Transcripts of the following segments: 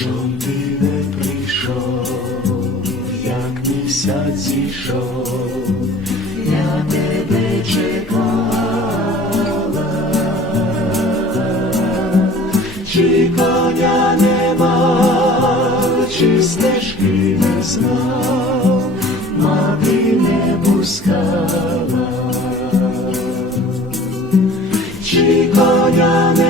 чом ти не прийшов, як місяць зійшов, я тебе чекала, чи коня нема, чи стежки не знав, мати не пускала, чи коня нема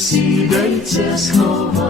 сідальце схова.